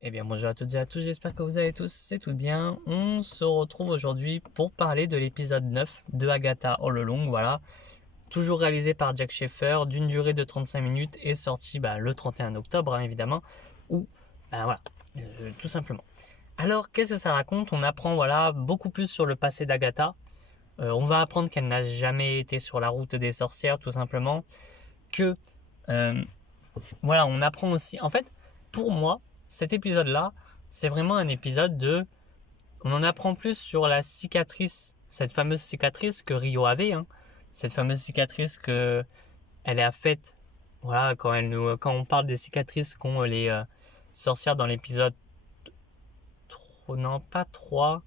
Eh bien, bonjour à toutes et à tous, j'espère que vous allez tous, c'est tout bien. On se retrouve aujourd'hui pour parler de l'épisode 9 de Agatha All Along, voilà. Toujours réalisé par Jack Schaeffer, d'une durée de 35 minutes et sorti le 31 octobre, évidemment, ou, voilà, tout simplement. Alors, qu'est-ce que ça raconte? On apprend, voilà, beaucoup plus sur le passé d'Agatha. On va apprendre qu'elle n'a jamais été sur la route des sorcières, tout simplement. Que, euh, voilà, on apprend aussi. En fait, pour moi, cet épisode-là, c'est vraiment un épisode de. On en apprend plus sur la cicatrice, cette fameuse cicatrice que Rio avait, hein. Cette fameuse cicatrice que elle a faite. Voilà, quand on parle des cicatrices qu'ont les sorcières dans l'épisode. Non, pas 3,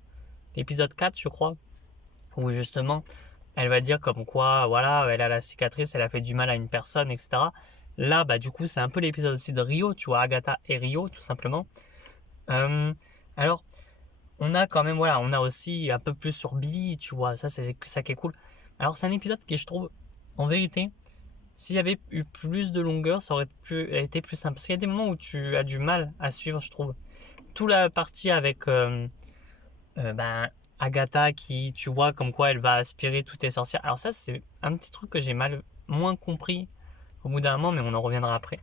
l'épisode 4, je crois. Où justement, elle va dire comme quoi, voilà, elle a la cicatrice, elle a fait du mal à une personne, etc. Là, du coup, c'est un peu l'épisode aussi de Rio, tu vois, Agatha et Rio, tout simplement. Euh, alors, on a quand même, voilà, on a aussi un peu plus sur Billy, tu vois, ça, c'est ça qui est cool. Alors, c'est un épisode qui, je trouve, en vérité, s'il y avait eu plus de longueur, ça aurait été plus simple. Parce qu'il y a des moments où tu as du mal à suivre, je trouve. Toute la partie avec euh, ben, Agatha qui, tu vois, comme quoi elle va aspirer toutes les sorcières. Alors ça, c'est un petit truc que j'ai moins compris au bout d'un moment, mais on en reviendra après.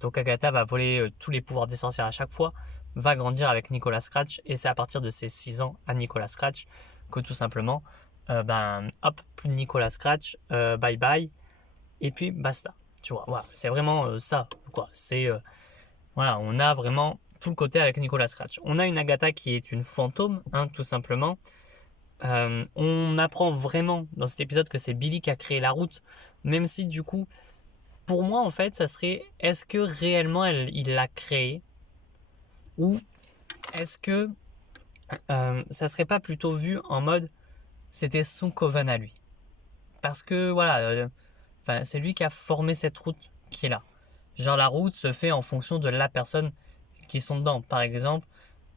Donc Agatha va voler tous les pouvoirs des sorcières à chaque fois, va grandir avec Nicolas Scratch, et c'est à partir de ses 6 ans à Nicolas Scratch que tout simplement, hop, plus de Nicolas Scratch, bye bye, et puis basta. Tu vois, voilà, c'est vraiment ça, quoi. Voilà, on a vraiment tout le côté avec Nicolas Scratch. On a une Agatha qui est une fantôme, hein, tout simplement. On apprend vraiment dans cet épisode que c'est Billy qui a créé la route, même si du coup, pour moi en fait, ça serait est-ce que réellement il l'a créé ou est-ce que ça serait pas plutôt vu en mode c'était son coven à lui. Parce que voilà, c'est lui qui a formé cette route qui est là. Genre la route se fait en fonction de la personne qui sont dedans. Par exemple,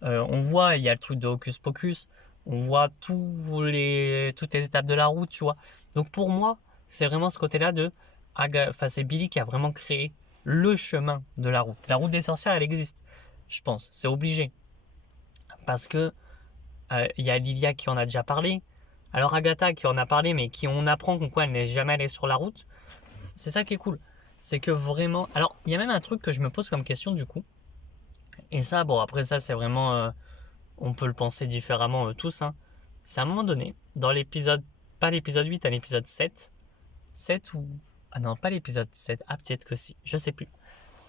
on voit, il y a le truc de Hocus Pocus, on voit toutes les étapes de la route, tu vois. Donc pour moi, c'est vraiment ce côté-là c'est Billy qui a vraiment créé le chemin de la route. La route des sorcières, elle existe, je pense, c'est obligé. Parce que il y a Lilia qui en a déjà parlé, alors Agatha qui en a parlé, mais qui on apprend qu'on quoi elle n'est jamais allée sur la route. C'est ça qui est cool. C'est que vraiment. Alors, il y a même un truc que je me pose comme question du coup. Et ça, bon, après ça, c'est vraiment. On peut le penser différemment tous, hein. C'est à un moment donné, dans l'épisode, pas l'épisode 8, à l'épisode 7, 7 ou... Ah non, pas l'épisode 7, ah peut-être que si, je sais plus.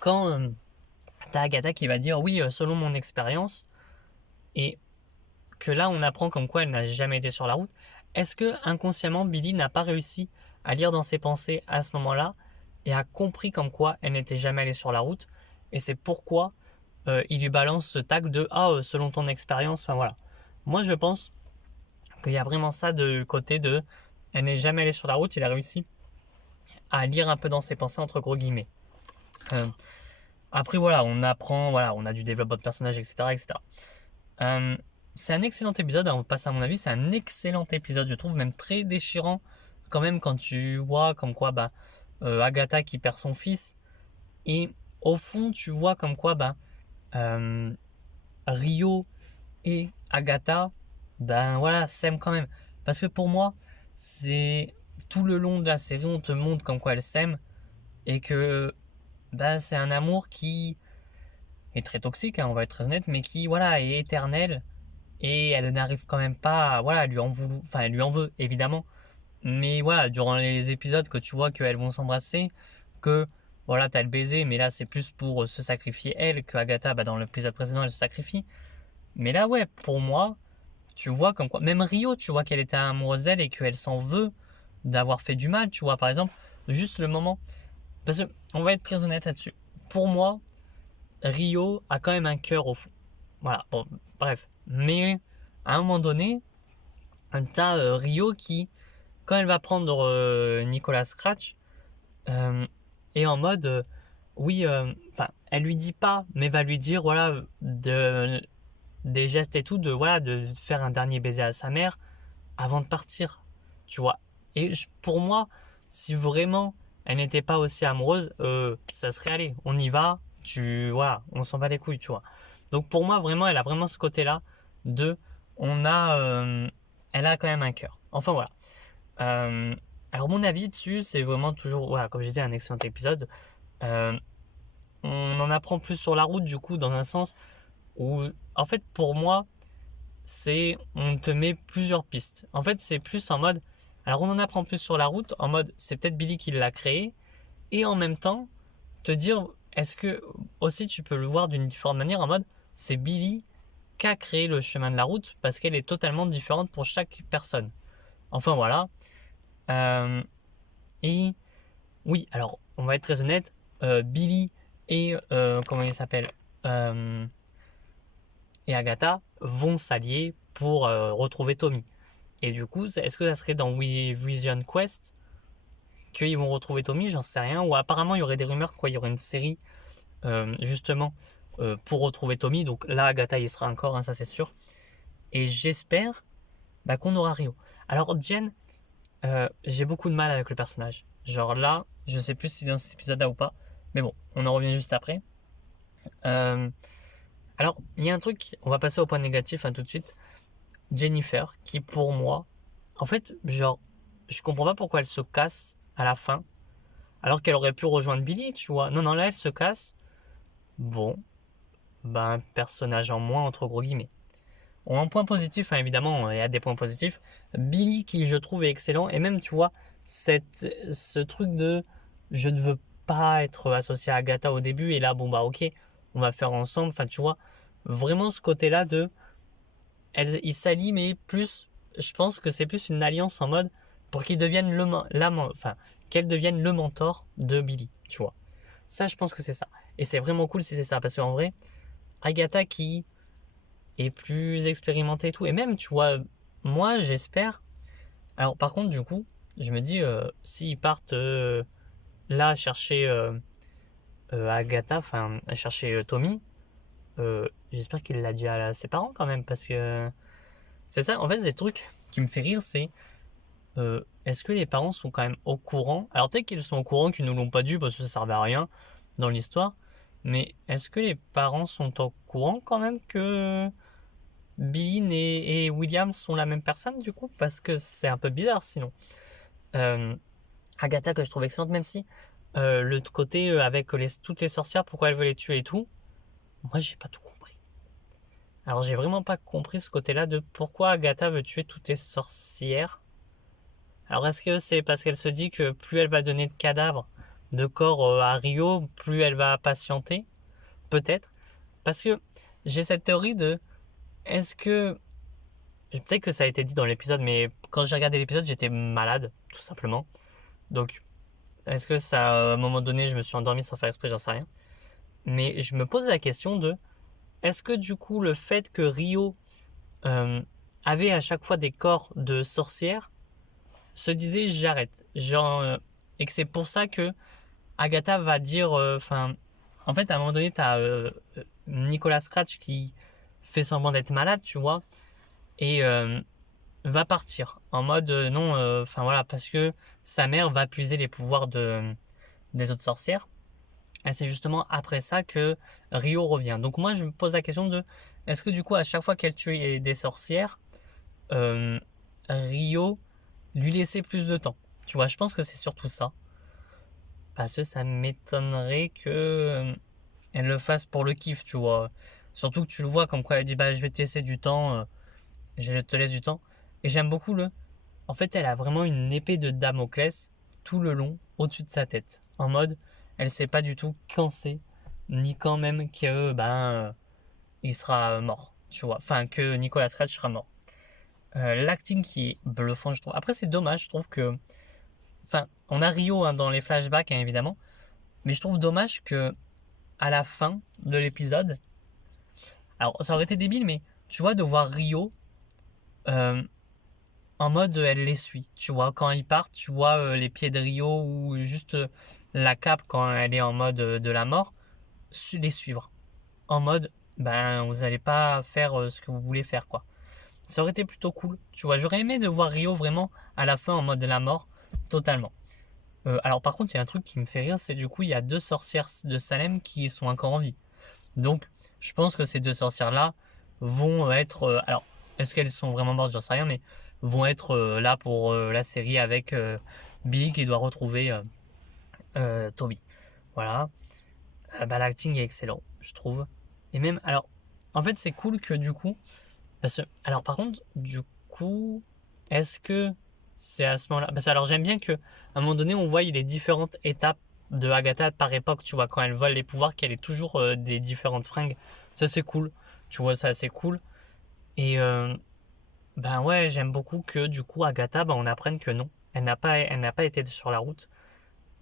Quand t'as Agatha qui va dire, oui, selon mon expérience, et que là on apprend comme quoi elle n'a jamais été sur la route, est-ce que inconsciemment Billy n'a pas réussi à lire dans ses pensées à ce moment-là, et a compris comme quoi elle n'était jamais allée sur la route, et c'est pourquoi il lui balance ce tag de, ah, selon ton expérience, enfin voilà. Moi je pense qu'il y a vraiment ça de côté de elle n'est jamais allée sur la route, il a réussi à lire un peu dans ses pensées entre gros guillemets. Euh, Après voilà, on apprend, voilà, on a du développement de personnage, etc. etc. C'est un excellent épisode, on passe à mon avis, c'est un excellent épisode, je trouve même très déchirant quand même quand tu vois comme quoi Agatha qui perd son fils et au fond tu vois comme quoi euh, Rio et Agatha, voilà, s'aiment quand même. Parce que pour moi, c'est tout le long de la série, on te montre comme quoi elles s'aiment et que c'est un amour qui est très toxique, hein, on va être très honnête, mais qui voilà est éternel et elle n'arrive quand même pas, voilà, elle lui en veut évidemment, mais voilà, durant les épisodes que tu vois qu'elles vont s'embrasser, que voilà, t'as le baiser, mais là c'est plus pour se sacrifier elle que Agatha, dans l'épisode précédent elle se sacrifie. Mais là, ouais, pour moi, tu vois comme quoi, même Rio, tu vois qu'elle était amoureuse d'elle et qu'elle s'en veut d'avoir fait du mal, tu vois, par exemple, juste le moment. Parce que, on va être très honnête là-dessus. Pour moi, Rio a quand même un cœur au fond. Voilà, bon, bref. Mais, à un moment donné, t'as Rio qui, quand elle va prendre Nicolas Scratch, euh, est en mode, oui, elle lui dit pas, mais va lui dire, voilà, des gestes et tout, voilà, de faire un dernier baiser à sa mère avant de partir, tu vois. Et pour moi, si vraiment elle n'était pas aussi amoureuse, ça serait allé, on y va, Voilà, on s'en bat les couilles, tu vois. Donc pour moi, vraiment, elle a vraiment ce côté-là de, on a, elle a quand même un cœur. Enfin voilà. Alors mon avis dessus, c'est vraiment toujours, voilà, comme j'ai dit, un excellent épisode. Euh, on en apprend plus sur la route, du coup, dans un sens où, en fait, pour moi, on te met plusieurs pistes. En fait, c'est plus en mode, alors on en apprend plus sur la route, en mode, c'est peut-être Billy qui l'a créé, et en même temps, te dire, est-ce que aussi tu peux le voir d'une différente manière, en mode, c'est Billy qui a créé le chemin de la route, parce qu'elle est totalement différente pour chaque personne. Enfin voilà. Euh, et oui, alors, on va être très honnête, Billy et, comment il s'appelle, euh, et Agatha vont s'allier pour retrouver Tommy. Et du coup, est-ce que ça serait dans Vision Quest qu'ils vont retrouver Tommy? J'en sais rien. Ou apparemment, il y aurait des rumeurs qu'il y aurait une série justement pour retrouver Tommy. Donc là, Agatha y sera encore, hein, ça c'est sûr. Et j'espère qu'on aura Rio. Alors, Jen, j'ai beaucoup de mal avec le personnage. Genre là, je sais plus si c'est dans cet épisode-là ou pas. Mais bon, on en revient juste après. Euh, alors, il y a un truc, on va passer au point négatif tout de suite. Jennifer, qui pour moi, en fait, genre, je comprends pas pourquoi elle se casse à la fin, alors qu'elle aurait pu rejoindre Billy, tu vois. Non, non, là, elle se casse. Bon, un personnage en moins, entre gros guillemets. En point positif, évidemment, il y a des points positifs. Billy, qui je trouve est excellent, et même, tu vois, ce truc de je ne veux pas être associé à Agatha au début, et là, bon, ok, on va faire ensemble. Enfin, tu vois, vraiment ce côté-là de ils s'allient, mais plus, je pense que c'est plus une alliance en mode pour qu'ils deviennent enfin, qu'elle devienne le mentor de Billy, tu vois. Ça, je pense que c'est ça. Et c'est vraiment cool si c'est ça, parce qu'en vrai, Agatha qui est plus expérimentée et tout, et même, tu vois, moi, j'espère. Alors, par contre, du coup, je me dis, s'ils partent là chercher Agatha, enfin, chercher Tommy, j'espère qu'il l'a dit à ses parents quand même, parce que c'est ça, en fait, c'est des trucs qui me fait rire, c'est est-ce que les parents sont quand même au courant? Alors peut-être qu'ils sont au courant qu'ils ne l'ont pas dit parce que ça servait à rien dans l'histoire, mais est-ce que les parents sont au courant quand même que Billy et William sont la même personne du coup? Parce que c'est un peu bizarre sinon. Euh, Agatha que je trouve excellente, même si le côté avec toutes les sorcières, pourquoi elle veut les tuer et tout, moi j'ai pas tout compris. Alors j'ai vraiment pas compris ce côté-là de pourquoi Agatha veut tuer toutes les sorcières. Alors est-ce que c'est parce qu'elle se dit que plus elle va donner de cadavres, de corps à Rio, plus elle va patienter? Peut-être. Parce que j'ai cette théorie de est-ce que peut-être que ça a été dit dans l'épisode, mais quand j'ai regardé l'épisode, j'étais malade, tout simplement. Donc est-ce que ça, à un moment donné, je me suis endormi sans faire exprès, j'en sais rien. Mais je me pose la question de est-ce que du coup le fait que Rio euh, avait à chaque fois des corps de sorcières se disait j'arrête, genre et que c'est pour ça que Agatha va dire, enfin, en fait, à un moment donné, t'as Nicolas Scratch qui fait semblant d'être malade, tu vois, et va partir en mode non, enfin voilà, parce que sa mère va puiser les pouvoirs des autres sorcières. Et c'est justement après ça que Rio revient. Donc moi, je me pose la question de, est-ce que du coup, à chaque fois qu'elle tue des sorcières, Rio lui laissait plus de temps? Tu vois, je pense que c'est surtout ça. Parce que ça m'étonnerait que elle le fasse pour le kiff, tu vois. Surtout que tu le vois comme quoi elle dit je vais te laisser du temps, je te laisse du temps. Et j'aime beaucoup le. En fait, elle a vraiment une épée de Damoclès tout le long au-dessus de sa tête. En mode, elle sait pas du tout quand c'est, ni quand même que il sera mort, tu vois. Enfin, que Nicolas Cage sera mort. L'acting qui est bluffant, je trouve. Après, c'est dommage, je trouve que. Enfin, on a Rio dans les flashbacks, évidemment. Mais je trouve dommage que à la fin de l'épisode. Alors, ça aurait été débile, mais tu vois, de voir Rio euh, en mode elle les suit. Tu vois, quand ils partent, tu vois les pieds de Rio ou juste la cape quand elle est en mode de la mort, les suivre. En mode, vous n'allez pas faire ce que vous voulez faire, quoi. Ça aurait été plutôt cool. Tu vois, j'aurais aimé de voir Rio vraiment à la fin en mode de la mort, totalement. Alors par contre, il y a un truc qui me fait rire, c'est du coup, il y a 2 sorcières de Salem qui sont encore en vie. Donc, je pense que ces 2 sorcières-là vont être... alors, est-ce qu'elles sont vraiment mortes? J'en sais rien, mais vont être là pour la série avec Billy qui doit retrouver Toby. Voilà. Bah, l'acting est excellent, je trouve. Et même, alors, en fait, c'est cool que du coup... Parce que, alors par contre, du coup, est-ce que c'est à ce moment-là? Parce que alors j'aime bien que à un moment donné, on voit les différentes étapes de Agatha par époque, tu vois, quand elle vole les pouvoirs, qu'elle ait toujours des différentes fringues. Ça c'est cool, tu vois, ça c'est cool. Et ben ouais, j'aime beaucoup que du coup Agatha, ben, on apprenne que non, elle n'a pas été sur la route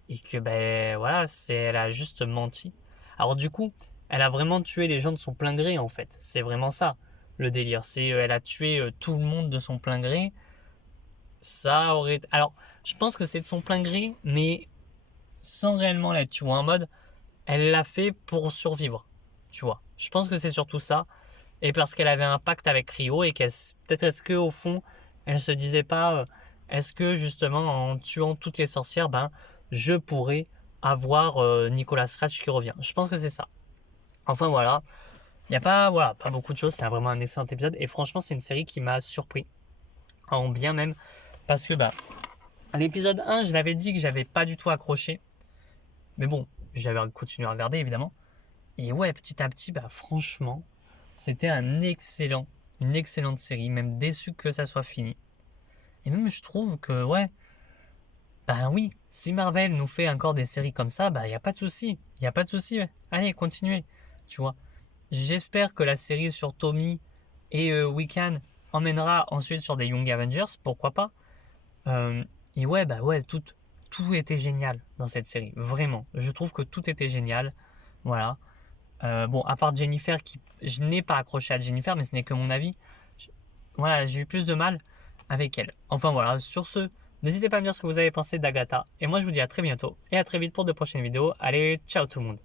et que ben voilà, elle a juste menti. Alors du coup, elle a vraiment tué les gens de son plein gré en fait. C'est vraiment ça le délire. C'est elle a tué tout le monde de son plein gré. Ça aurait. Alors, je pense que c'est de son plein gré, mais sans réellement l'être. Tu vois, en mode, elle l'a fait pour survivre. Tu vois. Je pense que c'est surtout ça. Et parce qu'elle avait un pacte avec Rio et qu'elle peut-être est-ce que au fond, elle se disait pas, est-ce que justement en tuant toutes les sorcières, ben je pourrais avoir Nicolas Scratch qui revient. Je pense que c'est ça. Enfin voilà, il y a pas voilà, pas beaucoup de choses, c'est vraiment un excellent épisode et franchement, c'est une série qui m'a surpris en bien même parce que bah à l'épisode 1, je l'avais dit que j'avais pas du tout accroché. Mais bon, j'avais continué à regarder évidemment. Et ouais, petit à petit, bah franchement, c'était une excellente série, même déçu que ça soit fini. Et même je trouve que ouais, bah oui, si Marvel nous fait encore des séries comme ça, bah y a pas de souci, y a pas de souci. Ouais. Allez, continuez, tu vois. J'espère que la série sur Tommy et Wiccan emmènera ensuite sur des Young Avengers, pourquoi pas. Euh, et ouais, bah ouais, tout était génial dans cette série, vraiment. Je trouve que tout était génial, voilà. Bon, à part Jennifer, je n'ai pas accroché à Jennifer, mais ce n'est que mon avis. Voilà, j'ai eu plus de mal avec elle. Enfin voilà, sur ce, n'hésitez pas à me dire ce que vous avez pensé d'Agatha. Et moi, je vous dis à très bientôt et à très vite pour de prochaines vidéos. Allez, ciao tout le monde.